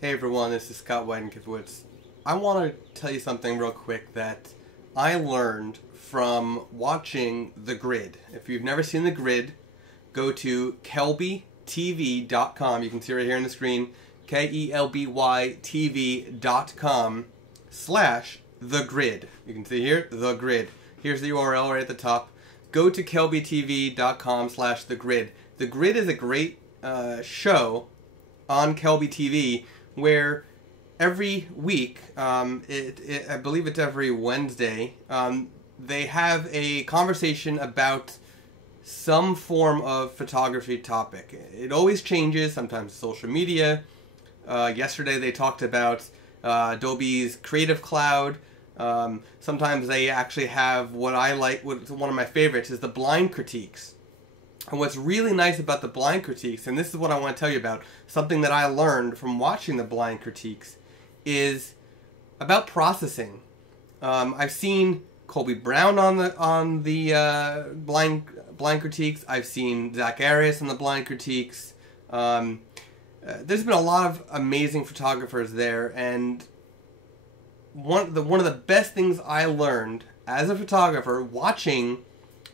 Hey everyone, this is Scott Weidenkowitz. I want to tell you something real quick that I learned from watching The Grid. If you've never seen The Grid, go to kelbytv.com. You can see right here on the screen, kelbytv.com/The Grid. You can see here, The Grid. Here's the URL right at the top. Go to kelbytv.com/The Grid. The Grid is a great show on Kelby TV where every week, I believe it's every Wednesday, they have a conversation about some form of photography topic. It always changes, sometimes social media. Yesterday they talked about Adobe's Creative Cloud. Sometimes they actually have what I like, one of my favorites is the blind critiques. And what's really nice about the blind critiques, and this is what I want to tell you about, something that I learned from watching the blind critiques, is about processing. I've seen Colby Brown on the blind critiques. I've seen Zach Arias on the blind critiques. There's been a lot of amazing photographers there, and one of the best things I learned as a photographer watching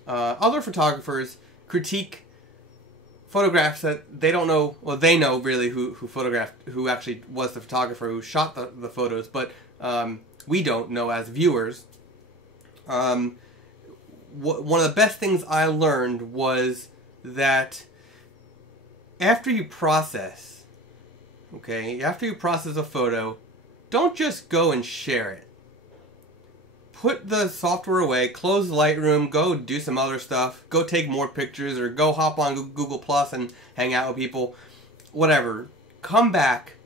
other photographers critique photographs that they don't know, well, they know really who actually was the photographer who shot the photos, but we don't know as viewers. One of the best things I learned was that after you process a photo, don't just go and share it. Put the software away, close Lightroom, go do some other stuff, go take more pictures, or go hop on Google Plus and hang out with people, whatever. Come back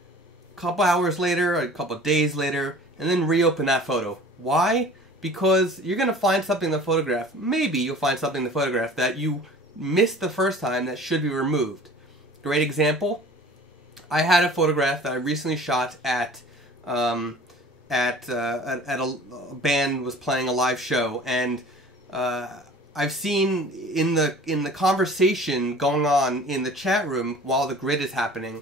a couple hours later, a couple days later, and then reopen that photo. Why? Because you're going to find something in the photograph, maybe you'll find something in the photograph that you missed the first time that should be removed. Great example, I had a photograph that I recently shot at a band was playing a live show, and I've seen in the conversation going on in the chat room while the grid is happening,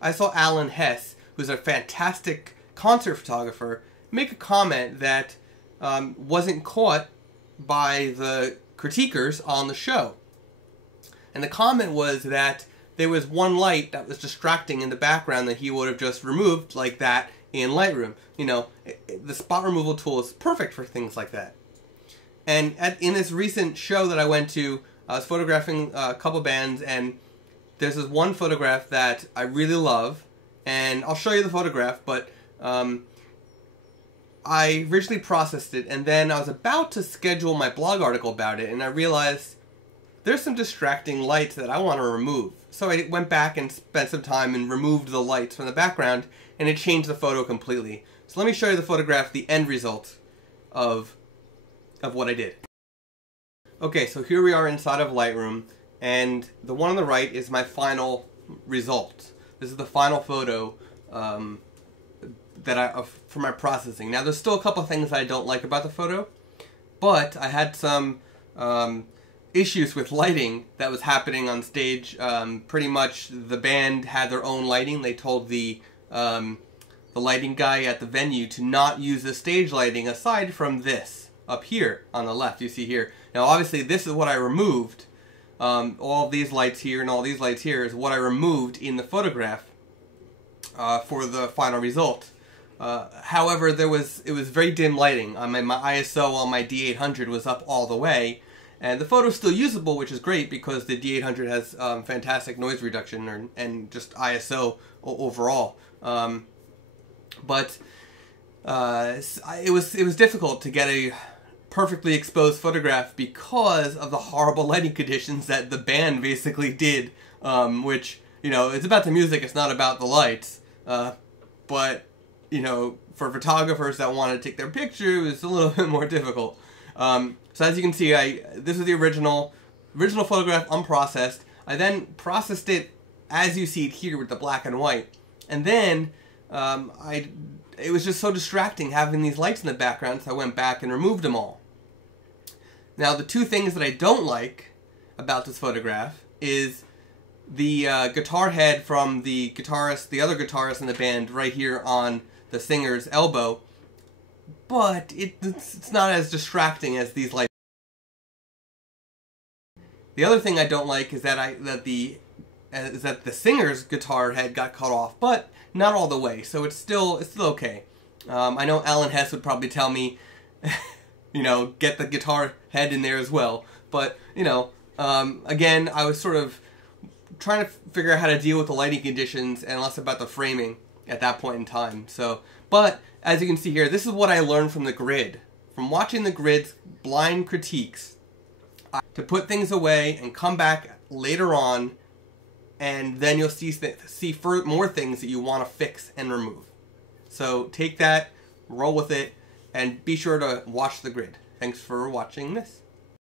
I saw Alan Hess, who's a fantastic concert photographer, make a comment that wasn't caught by the critiquers on the show. And the comment was that there was one light that was distracting in the background that he would have just removed like that in Lightroom. You know, the spot removal tool is perfect for things like that. And in this recent show that I went to, I was photographing a couple bands, and there's this one photograph that I really love, and I'll show you the photograph, but I originally processed it, and then I was about to schedule my blog article about it, and I realized there's some distracting lights that I want to remove. So I went back and spent some time and removed the lights from the background, and it changed the photo completely. So let me show you the photograph, the end result of what I did. Okay, so here we are inside of Lightroom, and the one on the right is my final result. This is the final photo for my processing. Now there's still a couple things that I don't like about the photo, but I had some issues with lighting that was happening on stage. Pretty much the band had their own lighting. They told the lighting guy at the venue to not use the stage lighting aside from this up here on the left. You see here. Now obviously this is what I removed. All of these lights here and all these lights here is what I removed in the photograph for the final result. However, it was very dim lighting. My ISO on my D800 was up all the way, and the photo's still usable, which is great because the D800 has fantastic noise reduction and just ISO overall. But it was difficult to get a perfectly exposed photograph because of the horrible lighting conditions that the band basically did, which, you know, it's about the music, it's not about the lights. But, you know, for photographers that want to take their picture, it was a little bit more difficult. So as you can see, this is the original photograph unprocessed. I then processed it as you see it here with the black and white. And then it was just so distracting having these lights in the background, so I went back and removed them all. Now the two things that I don't like about this photograph is the guitar head from the other guitarist in the band, right here on the singer's elbow, but it's not as distracting as these lights. The other thing I don't like is that the singer's guitar head got cut off, but not all the way, so it's still okay. I know Alan Hess would probably tell me, you know, get the guitar head in there as well. But, you know, again, I was sort of trying to figure out how to deal with the lighting conditions and less about the framing at that point in time. So, but as you can see here, this is what I learned from the grid. From watching the grid's blind critiques, to put things away and come back later on, and then you'll see more things that you want to fix and remove. So take that, roll with it, and be sure to watch the grid. Thanks for watching this.